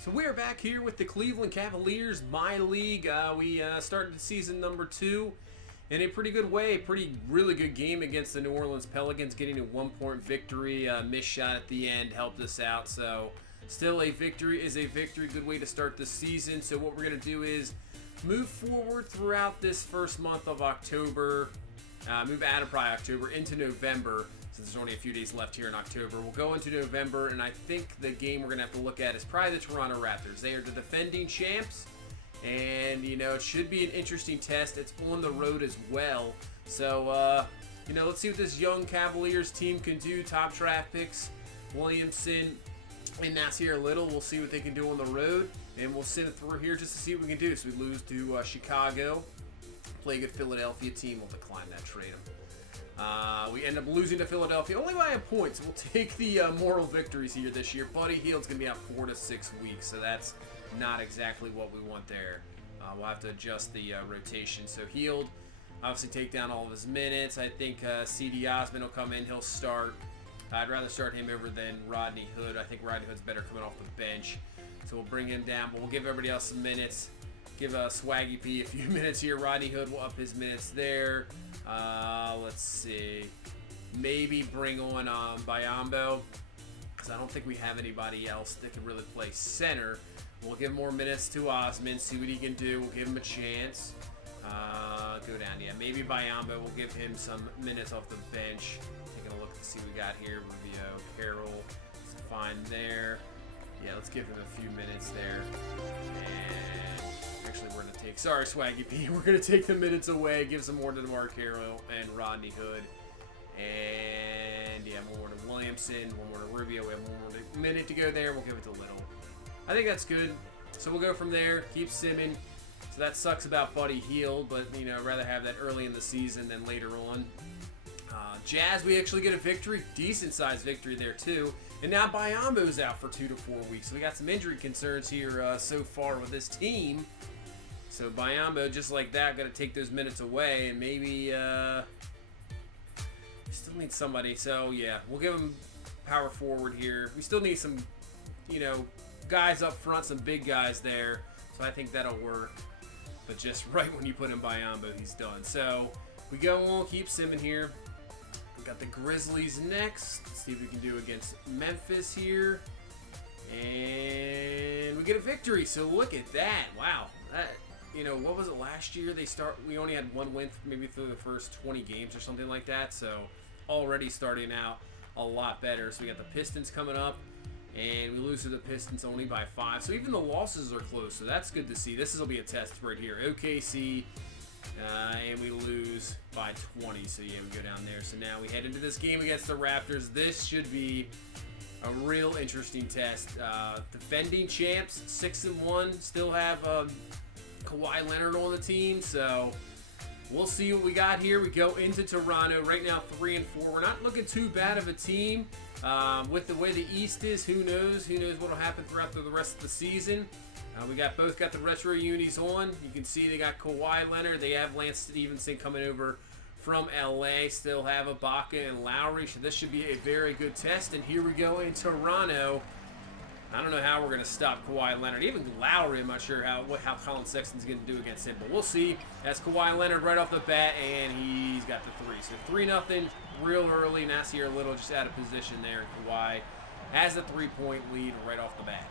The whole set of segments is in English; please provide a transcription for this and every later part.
So we are back here with the Cleveland Cavaliers, MyLeague. We started season number 2 in a pretty good way. Really good game against the New Orleans Pelicans, getting a 1-point victory. Missed shot at the end helped us out. So still a victory is a victory. Good way to start the season. So what we're going to do is move forward throughout this first month of October. Move out of probably October into November. Since there's only a few days left here in October. We'll go into November, and I think the game we're going to have to look at is probably the Toronto Raptors. They are the defending champs, and, it should be an interesting test. It's on the road as well. So, let's see what this young Cavaliers team can do. Top draft picks, Williamson and Nasir Little. We'll see what they can do on the road, and we'll send it through here just to see what we can do. So we lose to Chicago, play a good Philadelphia team. We'll decline that trade them. We end up losing to Philadelphia only by a point, so we'll take the moral victories here this year. Buddy Hield's going to be out 4 to 6 weeks, so that's not exactly what we want there. We'll have to adjust the rotation. So Hield, obviously take down all of his minutes. I think C.D. Osman will come in. He'll start. I'd rather start him over than Rodney Hood. I think Rodney Hood's better coming off the bench. So we'll bring him down, but we'll give everybody else some minutes. Give Swaggy P a few minutes here. Rodney Hood will up his minutes there. Let's see. Maybe bring on Biyombo, because I don't think we have anybody else that can really play center. We'll give more minutes to Osman, see what he can do. We'll give him a chance. Go down. Yeah, maybe Biyombo. We'll give him some minutes off the bench. Taking a look to see what we got here. Rubio, Carroll. It's fine there. Yeah, let's give him a few minutes there. And actually, we're going to take... Sorry, Swaggy P. We're going to take the minutes away. Give some more to DeMar Carroll and Rodney Hood. And, yeah, one more to Williamson. One more to Rubio. We have one more minute to go there. We'll give it to Little. I think that's good. So we'll go from there. Keep simming. So that sucks about Buddy Hield. But, I'd rather have that early in the season than later on. Jazz, we actually get a victory. Decent-sized victory there, too. And now Biyombo's out for 2 to 4 weeks. So we got some injury concerns here so far with this team. So Biyombo, just like that, got to take those minutes away, and maybe still need somebody. So yeah, we'll give him power forward here. We still need some, guys up front, some big guys there. So I think that'll work. But just right when you put in Biyombo, he's done. So we go on, keep simming here. We got the Grizzlies next. Let's see if we can do against Memphis here. And we get a victory. So look at that. Wow. That, what was it last year? We only had one win maybe through the first 20 games or something like that. So already starting out a lot better. So we got the Pistons coming up. And we lose to the Pistons only by 5. So even the losses are close. So that's good to see. This will be a test right here. OKC. And we lose by 20. So yeah, we go down there. So now we head into this game against the Raptors. This should be a real interesting test. Defending champs, 6-1. Still have Kawhi Leonard on the team. So we'll see what we got here. We go into Toronto right now, 3-4. We're not looking too bad of a team. With the way the East is, who knows? Who knows what will happen throughout the rest of the season? We both got the retro unis on. You can see they got Kawhi Leonard. They have Lance Stevenson coming over from LA. Still have Ibaka and Lowry. So this should be a very good test. And here we go in Toronto. I don't know how we're going to stop Kawhi Leonard. Even Lowry, I'm not sure how Colin Sexton's going to do against him. But we'll see. That's Kawhi Leonard right off the bat, and he's got the 3. So 3-0 real early. Nasir Little just out of position there. Kawhi has a 3-point lead right off the bat.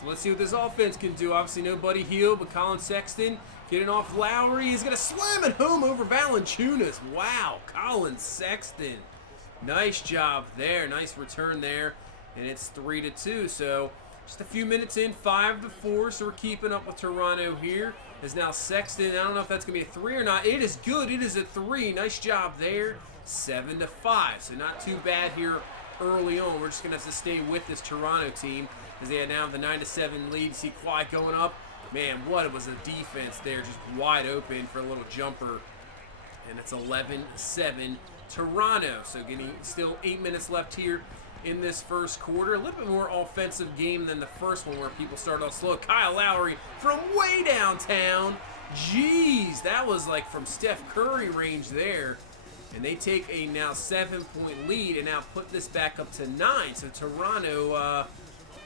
So let's see what this offense can do. Obviously, no Buddy Hield, but Colin Sexton getting off Lowry. He's going to slam it home over Valanciunas. Wow, Colin Sexton. Nice job there. Nice return there. And it's 3-2. So just a few minutes in, 5-4. So we're keeping up with Toronto here. Is now Sexton. I don't know if that's going to be a 3 or not. It is good. It is a 3. Nice job there. 7-5. So not too bad here early on. We're just going to have to stay with this Toronto team as they now have the 9-7 lead. You see Kawhi going up. Man, what it was a defense there, just wide open for a little jumper. And it's 11-7 Toronto. So getting still 8 minutes left here in this first quarter. A little bit more offensive game than the first one where people started off slow. Kyle Lowry from way downtown. Jeez, that was like from Steph Curry range there. And they take a now 7-point lead and now put this back up to 9. So Toronto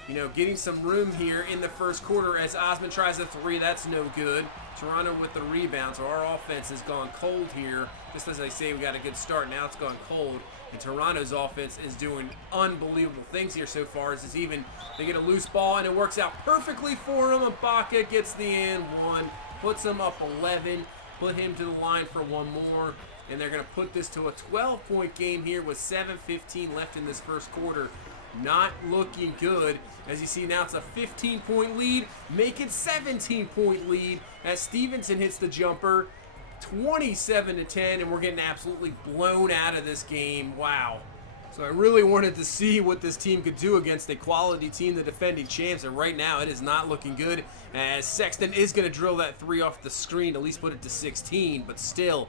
you know, getting some room here in the first quarter as Osman tries a three. That's no good. Toronto with the rebound, so our offense has gone cold here. Just as I say, we got a good start. Now it's gone cold. And Toronto's offense is doing unbelievable things here so far. As even they get a loose ball, and it works out perfectly for him. Ibaka gets the and one, puts him up 11, put him to the line for one more. And they're going to put this to a 12-point game here with 7:15 left in this first quarter. Not looking good. As you see now, it's a 15-point lead. Make it 17-point lead as Stevenson hits the jumper. 27-10, and we're getting absolutely blown out of this game. Wow. So I really wanted to see what this team could do against a quality team, the defending champs, and right now it is not looking good as Sexton is going to drill that three off the screen, at least put it to 16, but still,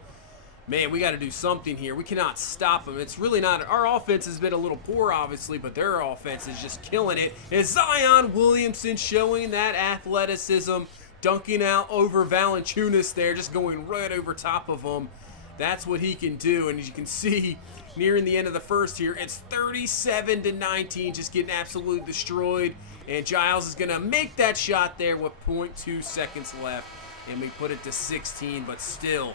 man, we got to do something here. We cannot stop them. It's really not. Our offense has been a little poor, obviously, but their offense is just killing it. It's Zion Williamson showing that athleticism, dunking out over Valanciunas there, just going right over top of him. That's what he can do, and as you can see, nearing the end of the first here, it's 37-19, just getting absolutely destroyed. And Giles is going to make that shot there with 0.2 seconds left, and we put it to 16, but still.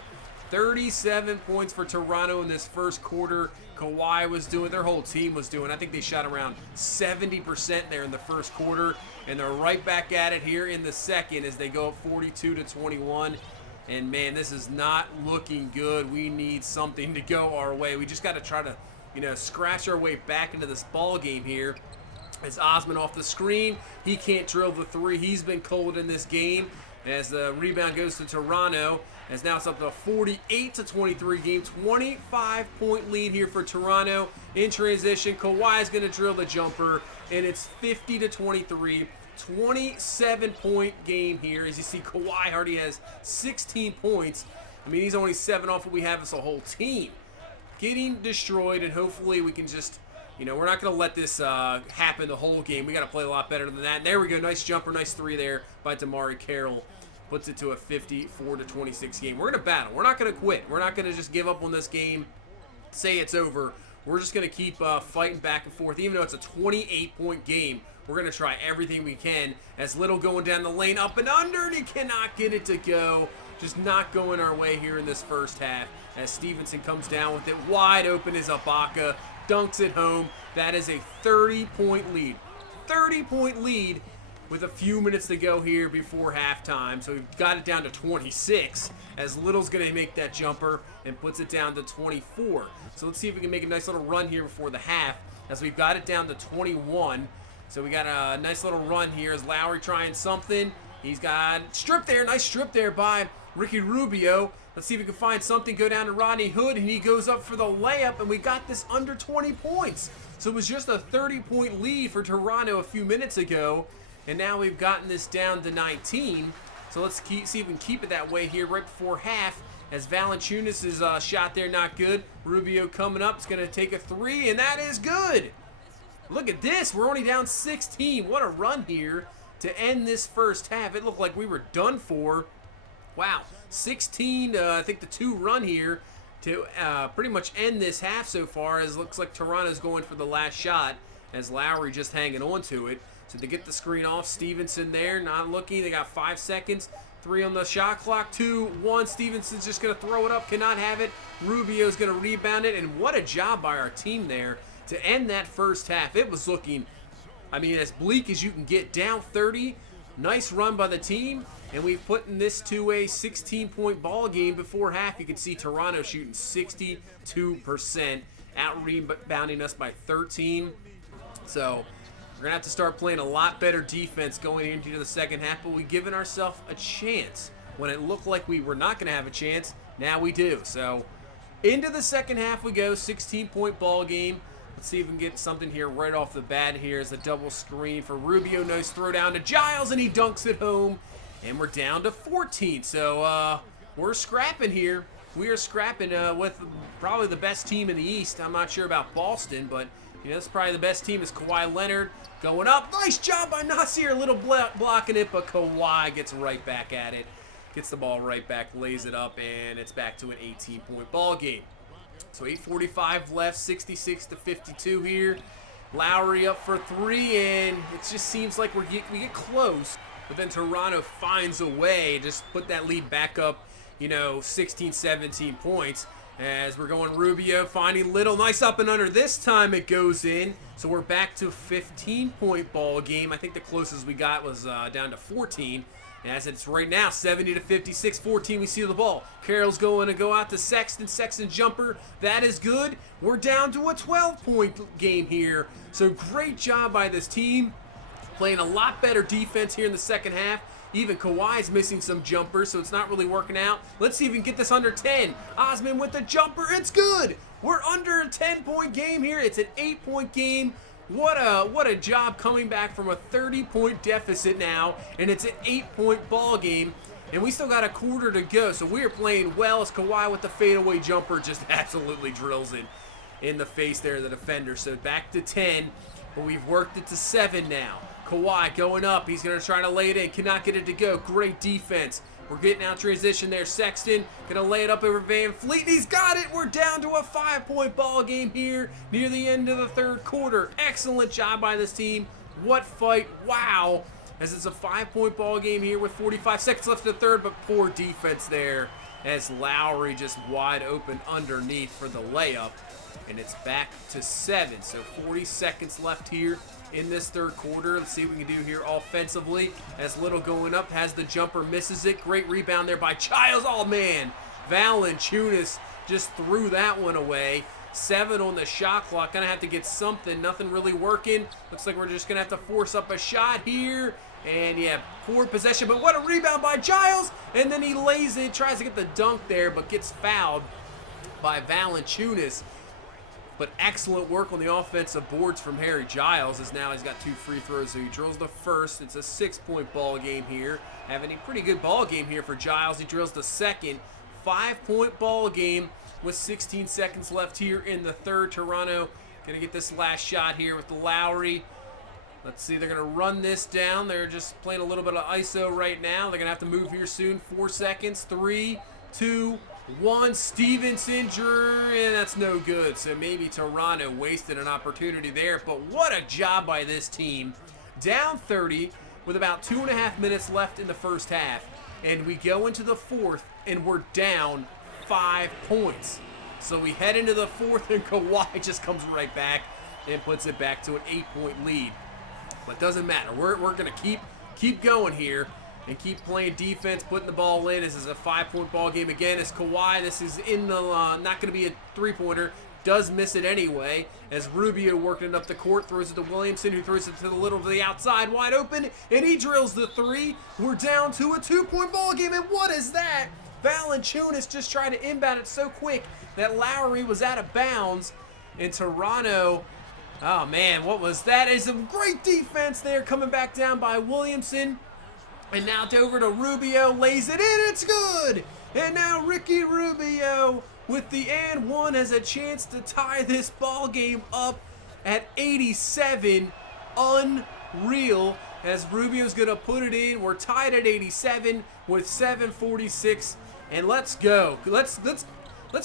37 points for Toronto in this first quarter. Kawhi was doing, their whole team was doing. I think they shot around 70% there in the first quarter, and they're right back at it here in the second as they go up 42-21. And man, this is not looking good. We need something to go our way. We just got to try to, you know, scratch our way back into this ball game here. It's Osman off the screen. He can't drill the three. He's been cold in this game as the rebound goes to Toronto. As now it's up to a 48-23 game, 25-point lead here for Toronto. In transition, Kawhi is going to drill the jumper, and it's 50-23. 27-point game here. As you see, Kawhi already has 16 points. I mean, he's only 7 off what we have as a whole team. Getting destroyed, and hopefully we can just, you know, we're not going to let this happen the whole game. We got to play a lot better than that. And there we go. Nice jumper, nice three there by Damari Carroll. Puts it to a 54-26 game. We're going to battle. We're not going to quit. We're not going to just give up on this game, say it's over. We're just going to keep fighting back and forth. Even though it's a 28-point game, we're going to try everything we can. As Little going down the lane, up and under, and he cannot get it to go. Just not going our way here in this first half. As Stevenson comes down with it, wide open is Ibaka, dunks it home. That is a 30-point lead. 30-point lead with a few minutes to go here before halftime. So we've got it down to 26 as Little's going to make that jumper and puts it down to 24. So let's see if we can make a nice little run here before the half as we've got it down to 21. So we got a nice little run here as Lowry trying something. He's got strip there, nice strip there by Ricky Rubio. Let's see if we can find something, go down to Rodney Hood, and he goes up for the layup, and we got this under 20 points. So it was just a 30-point lead for Toronto a few minutes ago. And now we've gotten this down to 19. So let's see if we can keep it that way here right before half. As Valanciunas' shot there, not good. Rubio coming up, is going to take a three, and that is good. Look at this. We're only down 16. What a run here to end this first half. It looked like we were done for. Wow. 16, I think the 2 run here to pretty much end this half so far. As it looks like Toronto's going for the last shot as Lowry just hanging on to it. So they get the screen off. Stevenson there, not looking. They got 5 seconds. 3 on the shot clock. 2, 1. Stevenson's just going to throw it up. Cannot have it. Rubio's going to rebound it. And what a job by our team there to end that first half. It was looking, I mean, as bleak as you can get. Down 30. Nice run by the team. And we've put this to a 16-point ball game before half. You can see Toronto shooting 62%. Out rebounding us by 13. So we're going to have to start playing a lot better defense going into the second half, but we've given ourselves a chance. When it looked like we were not going to have a chance, now we do. So into the second half we go, 16-point ball game. Let's see if we can get something here right off the bat here as a double screen for Rubio. Nice throw down to Giles, and he dunks it home. And we're down to 14. So we're scrapping here. We are scrapping with probably the best team in the East. I'm not sure about Boston, but you know, that's probably the best team is Kawhi Leonard. Going up. Nice job by Nasir. A little blocking it, but Kawhi gets right back at it. Gets the ball right back, lays it up, and it's back to an 18-point ball game. So 8:45 left, 66-52 here. Lowry up for three, and it just seems like we get close. But then Toronto finds a way to just put that lead back up, 16, 17 points. As we're going Rubio, finding Little. Nice up and under. This time it goes in. So we're back to a 15-point ball game. I think the closest we got was down to 14. As it's right now, 70 to 56, 14, we see the ball. Carroll's going to go out to Sexton. Sexton jumper. That is good. We're down to a 12-point game here. So great job by this team. Playing a lot better defense here in the second half. Even Kawhi's missing some jumpers, so it's not really working out. Let's see if we can get this under 10. Osman with the jumper. It's good. We're under a 10-point game here. It's an 8-point game. What a job coming back from a 30-point deficit now, and it's an 8-point ball game, and we still got a quarter to go, so we are playing well as Kawhi with the fadeaway jumper just absolutely drills it in the face there of the defender. So back to 10, but we've worked it to 7 now. Kawhi going up. He's going to try to lay it in. Cannot get it to go. Great defense. We're getting out transition there. Sexton going to lay it up over Van Fleet. He's got it. We're down to a 5-point ball game here near the end of the third quarter. Excellent job by this team. What fight. Wow. As it's a 5-point ball game here with 45 seconds left in the third, but poor defense there as Lowry just wide open underneath for the layup. And it's back to 7. So 40 seconds left here in this third quarter. Let's see what we can do here offensively. As Little going up, has the jumper, misses it. Great rebound there by Childs. Oh, man. Valanciunas just threw that one away. 7 on the shot clock. Gonna have to get something. Nothing really working. Looks like we're just gonna have to force up a shot here. And yeah, poor possession, but what a rebound by Giles. And then he lays it, tries to get the dunk there, but gets fouled by Valanciunas. But excellent work on the offensive boards from Harry Giles, as now he's got 2 free throws, so he drills the first. It's a 6-point ball game here. Having a pretty good ball game here for Giles. He drills the second. 5-point ball game with 16 seconds left here in the third. Toronto going to get this last shot here with the Lowry. Let's see, they're going to run this down. They're just playing a little bit of ISO right now. They're going to have to move here soon. 4 seconds. 3, 2, 1. Stevenson, and that's no good. So maybe Toronto wasted an opportunity there. But what a job by this team. Down 30 with about 2.5 minutes left in the first half. And we go into the fourth, and we're down 5 points. So we head into the fourth, and Kawhi just comes right back and puts it back to an 8-point lead. But doesn't matter. We're going to keep going here and keep playing defense, putting the ball in. This is a 5-point ball game again. As Kawhi, this is in the not going to be a 3-pointer. Does miss it anyway. As Rubio working it up the court, throws it to Williamson, who throws it to the Little to the outside, wide open, and he drills the 3. We're down to a 2-point ball game, and what is that? Valanciunas just tried to inbound it so quick that Lowry was out of bounds. In Toronto, oh man, what was that? It's some great defense there coming back down by Williamson. And now over to Rubio, lays it in, it's good! And now Ricky Rubio with the and one has a chance to tie this ball game up at 87. Unreal, as Rubio's gonna put it in. We're tied at 87 with 7:46, and let's go. Let's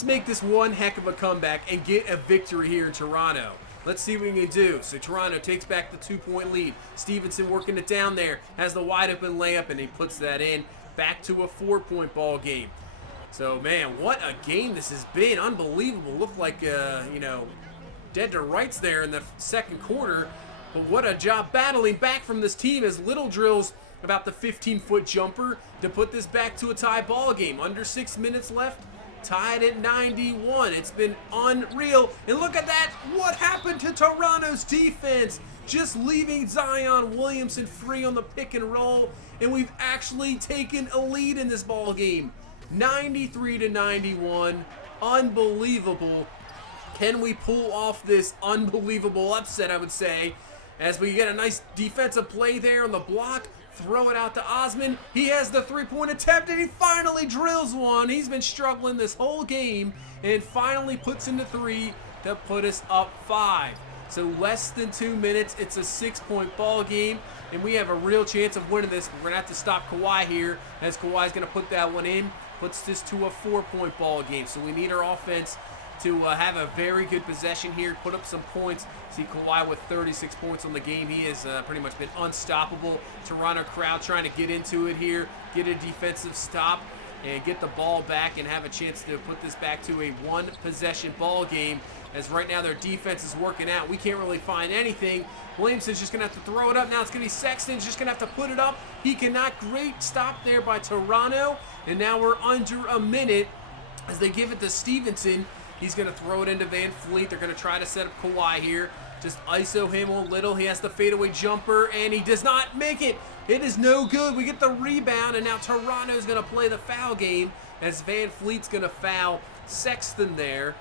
make this one heck of a comeback and get a victory here in Toronto. Let's see what we can do. So Toronto takes back the 2-point lead. Stevenson working it down there, has the wide open layup, and he puts that in. Back to a 4-point ball game. So man, what a game this has been. Unbelievable. Looked like dead to rights there in the second quarter. But what a job battling back from this team as Little drills about the 15-foot jumper to put this back to a tie ball game. Under 6 minutes left. Tied at 91. It's been unreal. And look at that. What happened to Toronto's defense? Just leaving Zion Williamson free on the pick and roll. And we've actually taken a lead in this ball game. 93-91. Unbelievable. Can we pull off this unbelievable upset, I would say, as we get a nice defensive play there on the block. Throw it out to Osman. He has the 3-point attempt, and he finally drills one. He's been struggling this whole game, and finally puts in the 3 to put us up 5. So less than 2 minutes. It's a 6-point ball game, and we have a real chance of winning this. We're going to have to stop Kawhi here, as Kawhi's going to put that one in. Puts this to a 4-point ball game. So we need our offense to have a very good possession here, put up some points, See Kawhi with 36 points on the game. He has pretty much been unstoppable. Toronto crowd trying to get into it here, get a defensive stop, and get the ball back and have a chance to put this back to a one-possession ball game. As right now their defense is working out. We can't really find anything. Williamson's just going to have to throw it up. Now it's going to be Sexton's just going to have to put it up. He cannot. Great stop there by Toronto. And now we're under a minute as they give it to Stevenson. He's going to throw it into Van Fleet. They're going to try to set up Kawhi here. Just ISO him on Little. He has the fadeaway jumper, and he does not make it. It is no good. We get the rebound, and now Toronto's going to play the foul game as Van Fleet's going to foul Sexton there.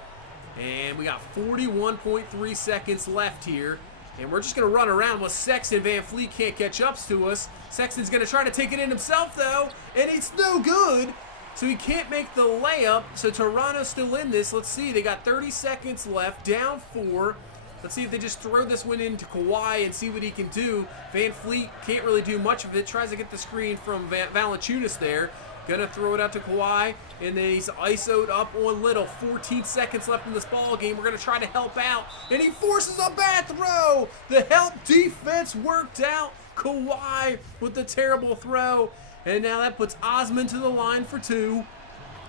And we got 41.3 seconds left here. And we're just going to run around with Sexton. Van Fleet can't catch up to us. Sexton's going to try to take it in himself, though. And it's no good. So he can't make the layup. So Toronto's still in this. Let's see. They got 30 seconds left. Down 4. Let's see if they just throw this one into Kawhi and see what he can do. Van Fleet can't really do much of it. Tries to get the screen from Valanciunas there. Gonna throw it out to Kawhi, and then he's ISO'd up on Little. 14 seconds left in this ball game. We're gonna try to help out, and he forces a bad throw. The help defense worked out. Kawhi with the terrible throw, and now that puts Osman to the line for 2,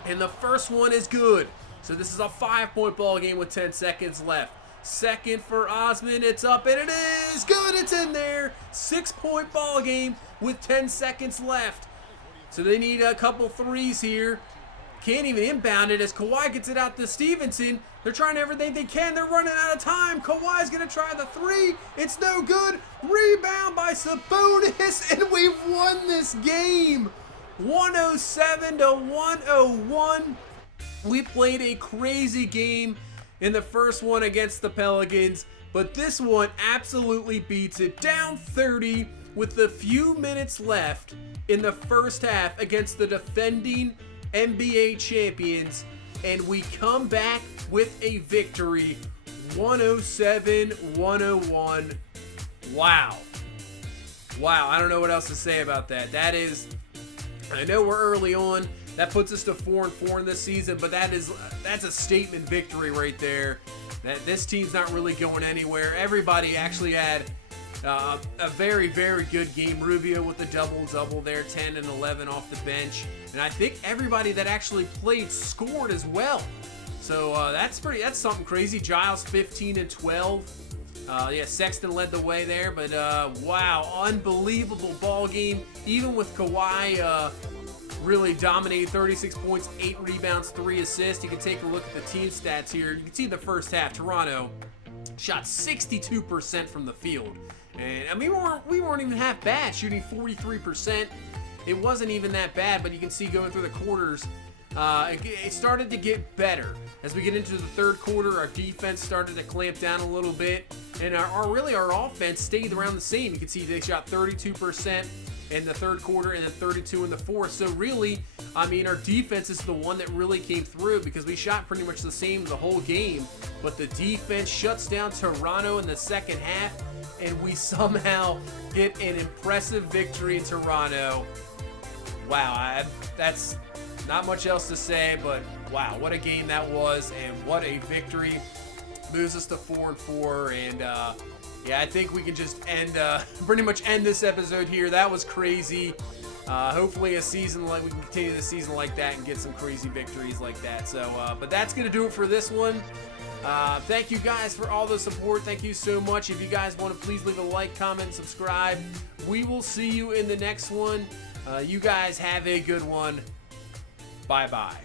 and the first one is good. So this is a 5-point ball game with 10 seconds left. Second for Osman, it's up, and it is good. It's in there. 6-point ball game with 10 seconds left. So they need a couple threes here. Can't even inbound it as Kawhi gets it out to Stevenson. They're trying everything they can. They're running out of time. Kawhi's going to try the 3. It's no good. Rebound by Sabonis, and we've won this game. 107 to 101. We played a crazy game in the first one against the Pelicans, but this one absolutely beats it. Down 30 with a few minutes left in the first half against the defending NBA champions, and we come back with a victory, 107-101. Wow. I don't know what else to say about that. That is, I know we're early on. That puts us to 4-4 in this season, but that's a statement victory right there. That this team's not really going anywhere. Everybody actually had a very, very good game. Rubio with the double-double there, 10 and 11 off the bench. And I think everybody that actually played scored as well. So that's something crazy. Giles 15 and 12. Yeah, Sexton led the way there, but wow, unbelievable ball game. Even with Kawhi really dominated, 36 points, 8 rebounds, 3 assists. You can take a look at the team stats here. You can see the first half, Toronto shot 62% from the field. And I mean, we weren't even half bad, shooting 43%. It wasn't even that bad, but you can see going through the quarters, it started to get better. As we get into the third quarter, our defense started to clamp down a little bit, and our offense stayed around the same. You can see they shot 32% in the third quarter and then 32 in the fourth. So really, I mean, our defense is the one that really came through because we shot pretty much the same the whole game, but the defense shuts down Toronto in the second half, and we somehow get an impressive victory in Toronto. Wow, that's not much else to say, but wow, what a game that was, and what a victory. Moves us to 4-4, and yeah, I think we can just pretty much end this episode here. That was crazy. Hopefully we can continue the season like that and get some crazy victories like that. So, but that's going to do it for this one. Thank you guys for all the support. Thank you so much. If you guys want to, please leave a like, comment, subscribe. We will see you in the next one. You guys have a good one. Bye-bye.